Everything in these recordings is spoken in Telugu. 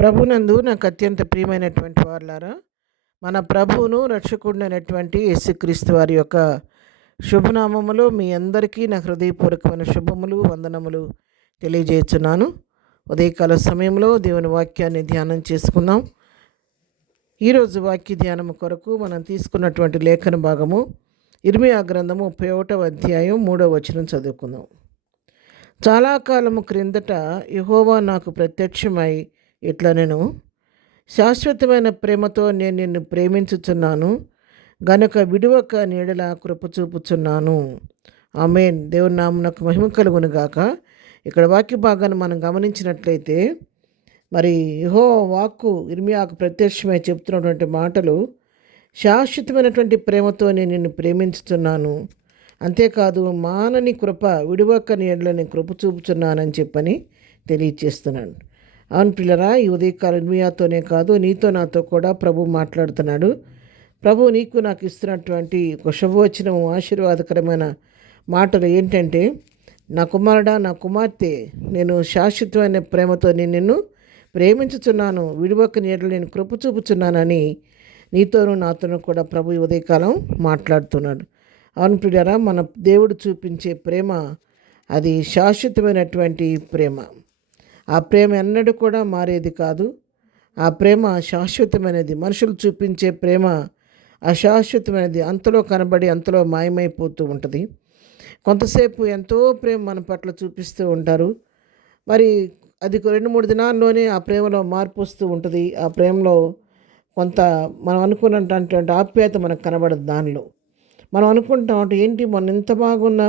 ప్రభునందు నాకు అత్యంత ప్రియమైనటువంటి వారులారా, మన ప్రభువును రక్షకుడినైనటువంటి యేసుక్రీస్తు వారి యొక్క శుభనామములో మీ అందరికీ నా హృదయపూర్వకమైన శుభములు వందనములు తెలియజేస్తున్నాను. ఉదయకాల సమయంలో దేవుని వాక్యాన్ని ధ్యానం చేసుకుందాం. ఈరోజు వాక్య ధ్యానము కొరకు మనం తీసుకున్నటువంటి లేఖన భాగము ఇర్మియా గ్రంథము 31వ అధ్యాయం 3వ వచనం చదువుకుందాం. చాలా కాలము క్రిందట యెహోవా నాకు ప్రత్యక్షమై ఇట్లా నేను శాశ్వతమైన ప్రేమతో నేను నిన్ను ప్రేమించుచున్నాను గనుక విడువక నీడల కృప చూపుచున్నాను. ఆమేన్. దేవుని నామమునకు మహిమ కలుగును గాక. ఇక్కడ వాక్య భాగాన్ని మనం గమనించినట్లయితే మరి యెహోవా వాక్కు ఇర్మియాకు ప్రత్యక్షమై చెప్తున్నటువంటి మాటలు, శాశ్వతమైనటువంటి ప్రేమతో నేను నిన్ను ప్రేమించుతున్నాను, అంతేకాదు మానని కృప విడువక నీడలని కృప చూపుచున్నానని చెప్పని తెలియచేస్తున్నాను. అవును పిల్లరా, ఈ ఉదయకాల ఇర్మియాతోనే కాదు, నీతో నాతో కూడా ప్రభు మాట్లాడుతున్నాడు. ప్రభు నీకు నాకు ఇస్తున్నటువంటి ఒక శుభవచనము, ఆశీర్వాదకరమైన మాటలు ఏంటంటే, నా కుమారుడా, నా కుమార్తె, నేను శాశ్వతమైన ప్రేమతో నేను నిన్ను ప్రేమించుచున్నాను, విడువక నీడలు నేను కృప చూపుచున్నానని నీతోనూ నాతోనూ కూడా ప్రభు ఈ ఉదయకాలం మాట్లాడుతున్నాడు. అవును పిల్లరా, మన దేవుడు చూపించే ప్రేమ అది శాశ్వతమైనటువంటి ప్రేమ. ఆ ప్రేమ ఎన్నడూ కూడా మారేది కాదు. ఆ ప్రేమ శాశ్వతమైనది. మనుషులు చూపించే ప్రేమ అశాశ్వతమైనది, అంతలో కనబడి అంతలో మాయమైపోతూ ఉంటుంది. కొంతసేపు ఎంతో ప్రేమ మన పట్ల చూపిస్తూ ఉంటారు. మరి అది 2-3 దినాల్లోనే ఆ ప్రేమలో మార్పు వస్తూ ఉంటుంది. ఆ ప్రేమలో కొంత మనం అనుకున్నటువంటి ఆప్యాయత మనకు కనబడదు. దానిలో మనం అనుకుంటాం అంటే, ఏంటి మొన్న ఇంత బాగున్న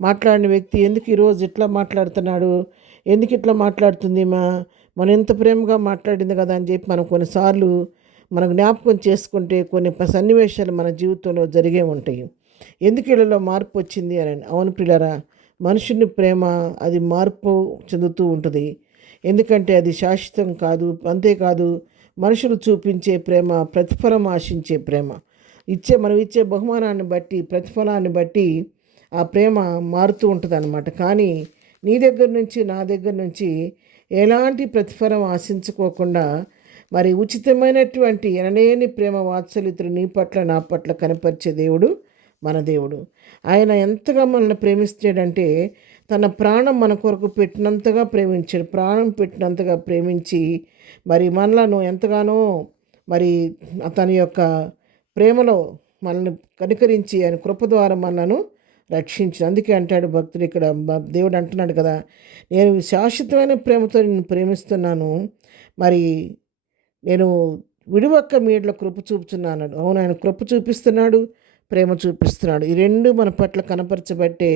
మాట్లాడిన వ్యక్తి ఎందుకు ఈరోజు ఇట్లా మాట్లాడుతున్నాడు, ఎందుకు ఇట్లా మాట్లాడుతుంది, మనం ఎంత ప్రేమగా మాట్లాడింది కదా అని చెప్పి మనం కొన్నిసార్లు మన జ్ఞాపకం చేసుకుంటే కొన్ని సన్నివేశాలు మన జీవితంలో జరిగే ఉంటాయి. ఎందుకు వీళ్ళలో మార్పు వచ్చింది అని. అవును పిల్లరా, మనుషుని ప్రేమ అది మార్పు చెందుతూ ఉంటుంది. ఎందుకంటే అది శాశ్వతం కాదు. అంతేకాదు, మనుషులు చూపించే ప్రేమ ప్రతిఫలం ఆశించే ప్రేమ. మనం ఇచ్చే బహుమానాన్ని బట్టి, ప్రతిఫలాన్ని బట్టి ఆ ప్రేమ మారుతూ ఉంటుంది అన్నమాట. కానీ నీ దగ్గర నుంచి, నా దగ్గర నుంచి ఎలాంటి ప్రతిఫలం ఆశించుకోకుండా మరి ఉచితమైనటువంటి ఎనలేని ప్రేమ వాత్సల్యతలు నీ పట్ల, నా పట్ల కనపరిచే దేవుడు మన దేవుడు. ఆయన ఎంతగా మనల్ని ప్రేమిస్తాడంటే, తన ప్రాణం మన కొరకు పెట్టినంతగా ప్రేమించాడు. ప్రాణం పెట్టినంతగా ప్రేమించి మరి మనలను ఎంతగానో మరి తన యొక్క ప్రేమలో మనల్ని కనికరించి ఆయన కృప ద్వారా మనలను రక్షించి, అందుకే అంటాడు భక్తుడు ఇక్కడ, దేవుడు అంటున్నాడు కదా, నేను శాశ్వతమైన ప్రేమతో నిన్ను ప్రేమిస్తున్నాను, మరి నేను విడువక్క మీడలో కృప చూపుతున్నాను. అవును, ఆయన కృప చూపిస్తున్నాడు, ప్రేమ చూపిస్తున్నాడు. ఈ రెండు మన పట్ల కనపరచబట్టే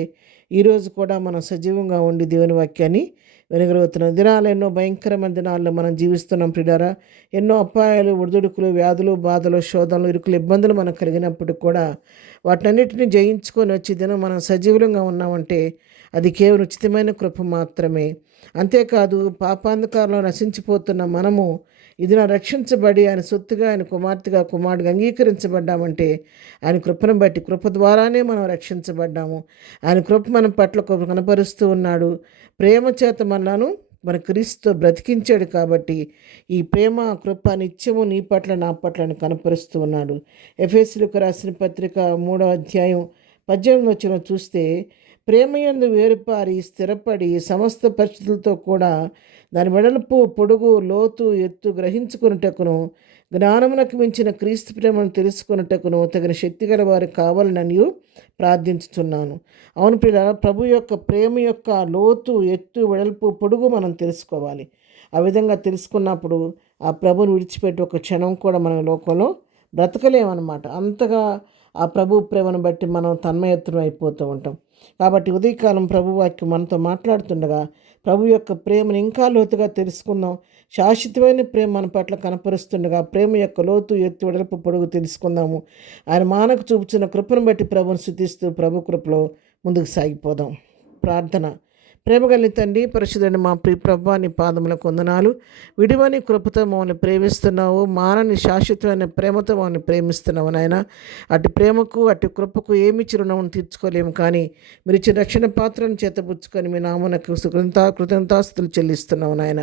ఈరోజు కూడా మనం సజీవంగా ఉండి దేవుని వాక్యాన్ని వినగలుగుతున్నాం. దినాలు ఎన్నో భయంకరమైన దినాల్లో మనం జీవిస్తున్నాం ప్రియులారా. ఎన్నో అపాయాలు, ఒడిదుడుకులు, వ్యాధులు, బాధలు, శోధనలు, ఇరుకులు, ఇబ్బందులు మనకు కలిగినప్పుడు కూడా వాటన్నిటిని జయించుకొని వచ్చి దినం మనం సజీవులంగా ఉన్నామంటే అది కేవలం ఉచితమైన కృప మాత్రమే. అంతేకాదు, పాపాంధకారంలో నశించిపోతున్న మనము ఇది నా రక్షించబడి ఆయన సొత్తుగా, ఆయన కుమార్తెగా, కుమారుడిగా అంగీకరించబడ్డామంటే ఆయన కృపను బట్టి, కృప ద్వారానే మనం రక్షించబడ్డాము. ఆయన కృప మన పట్ల కనపరుస్తూ ఉన్నాడు. ప్రేమ చేత మనలను మన క్రీస్తుతో బ్రతికించాడు. కాబట్టి ఈ ప్రేమ, కృప నిత్యము నీ పట్ల, నా పట్ల కనపరుస్తూ ఉన్నాడు. ఎఫెసీయులకు రాసిన పత్రిక 3వ అధ్యాయం 18వ వచనం చూస్తే, ప్రేమయందు వేరుపారి స్థిరపడి సమస్త పరిస్థితులతో కూడా దాని వెడల్పు, పొడుగు, లోతు, ఎత్తు గ్రహించుకున్నటకును, జ్ఞానమునకు మించిన క్రీస్తు ప్రేమను తెలుసుకున్నటకును తగిన శక్తి గల వారు కావాలని ప్రార్థించుతున్నాను. అవును పిల్లరా, ప్రభు యొక్క ప్రేమ యొక్క లోతు, ఎత్తు, వెడల్పు, పొడుగు మనం తెలుసుకోవాలి. ఆ విధంగా తెలుసుకున్నప్పుడు ఆ ప్రభుని విడిచిపెట్టి ఒక క్షణం కూడా మనం లోకంలో బ్రతకలేమన్నమాట. అంతగా ఆ ప్రభు ప్రేమను బట్టి మనం తన్మయత్వం అయిపోతూ ఉంటాం. కాబట్టి ఉదయకాలం ప్రభు వాక్యం మనతో మాట్లాడుతుండగా ప్రభు యొక్క ప్రేమను ఇంకా లోతుగా తెలుసుకుందాం. శాశ్వతమైన ప్రేమ మన పట్ల కనపరుస్తుండగా ప్రేమ యొక్క లోతు, ఎత్తు, వెడల్పు, పొడుగు తెలుసుకుందాము. ఆయన మానకు చూపుతున్న కృపను బట్టి ప్రభుని స్తుతిస్తూ ప్రభు కృపలో ముందుకు సాగిపోదాం. ప్రార్థన. ప్రేమ కలిగిన తండ్రి, పరిశుద్ధుడైన మా ప్రియ ప్రభువా, నీ పాదములకు వందనాలు. విడివని కృపతో మమ్మల్ని ప్రేమిస్తున్నావు. మానని శాశ్వతమైన ప్రేమతో మమ్మల్ని ప్రేమిస్తున్నావు నాయన. అటు ప్రేమకు అటు కృపకు ఏమిచ్చి రుణం తీర్చుకోలేము, కానీ మీరు ఇచ్చిన రక్షణ పాత్రను చేతబుచ్చుకొని మీ నామనకు కృతజ్ఞతాస్తుతులు చెల్లిస్తున్నావు నాయన.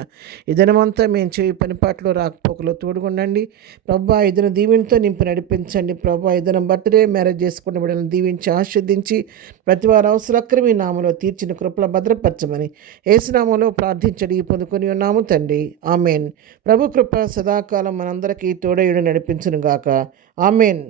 ఈ దినమంతా మేము చేయి పనిపాట్లో రాకపోకలో తోడుగుండండి ప్రభువా. ఈ దిన దీవెనతో నింపి నడిపించండి ప్రభువా. ఈ దినం బర్త్డే మ్యారేజ్ చేసుకున్న బిడ్డలను దీవించి ఆస్వాదించి ప్రతి వారి అవసరక్కర మీ నామలో తీర్చిన కృపల భద్రపరచమని యేసునామములో ప్రార్థించడి పొందుకొని ఉన్నాము తండ్రి. ఆమెన్. ప్రభు కృప సదాకాలం మనందరికీ తోడయుడు నడిపించును గాక. ఆమెన్.